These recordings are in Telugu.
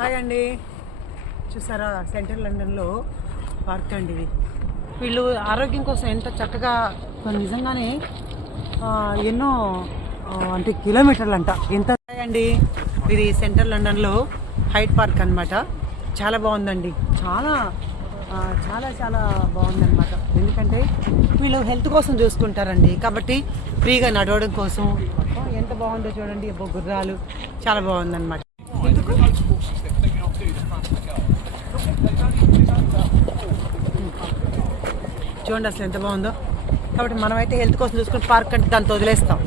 హాయ్ అండి, చూసారా సెంట్రల్ లండన్లో పార్క్ అండి ఇది. వీళ్ళు ఆరోగ్యం కోసం ఎంత చక్కగా నిజంగానే ఎన్నో అంటే కిలోమీటర్లు అంట ఎంత అండి. ఇది సెంట్రల్ లండన్లో హైట్ పార్క్ అనమాట. చాలా బాగుందండి, చాలా చాలా చాలా బాగుందన్నమాట. ఎందుకంటే వీళ్ళు హెల్త్ కోసం చూసుకుంటారండి, కాబట్టి ఫ్రీగా నడవడం కోసం ఎంత బాగుందో చూడండి. గుర్రాలు చాలా బాగుందన్నమాట. చూడండి అసలు ఎంత బాగుందో. కాబట్టి మనమైతే హెల్త్ కోసం చూసుకుని పార్క్ అంటే దాంతో వదిలేస్తాం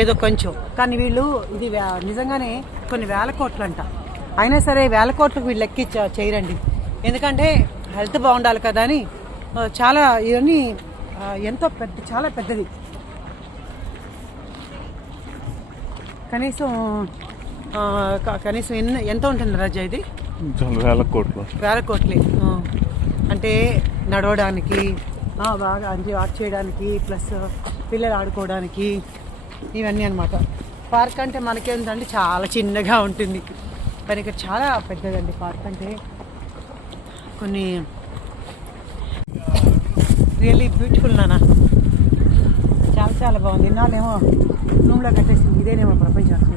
ఏదో కొంచెం, కానీ వీళ్ళు ఇది నిజంగానే కొన్ని వేల కోట్లు అంట. అయినా సరే వేల కోట్లకు వీళ్ళు లెక్కి చేయరండి, ఎందుకంటే హెల్త్ బాగుండాలి కదా అని. చాలా ఇవన్నీ ఎంతో పెద్ద, చాలా పెద్దది. కనీసం ఎంత ఉంటుంది రాజా ఇది? వేల కోట్లే. అంటే నడవడానికి, బాగా వాక్ చేయడానికి, ప్లస్ పిల్లలు ఆడుకోవడానికి, ఇవన్నీ అనమాట. పార్క్ అంటే మనకేంటంటే చాలా చిన్నగా ఉంటుంది, కానీ ఇక్కడ చాలా పెద్దదండి పార్క్. అంటే కొన్ని రియల్లీ బ్యూటిఫుల్ నాన్న, చాలా చాలా బాగుంది. ఇన్నాళ్ళేమో రూమ్లో కట్టేసింది, ఇదేనేమో ప్రపంచం అసలు.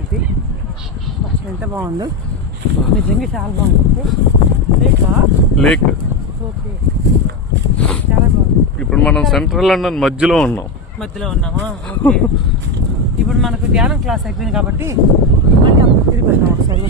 ఎంత బాగుందో నిజంగా, చాలా బాగుంది. లేక్ ఓకే, చాలా బాగుంది. ఇప్పుడు మనం సెంట్రల్ లండన్ మధ్యలో ఉన్నామా? ఓకే. ఇప్పుడు మనకు ధ్యానం క్లాస్ అయిపోయింది కాబట్టి మళ్ళీ అప్పుడు తిరిగి వెళ్దాం ఒకసారి.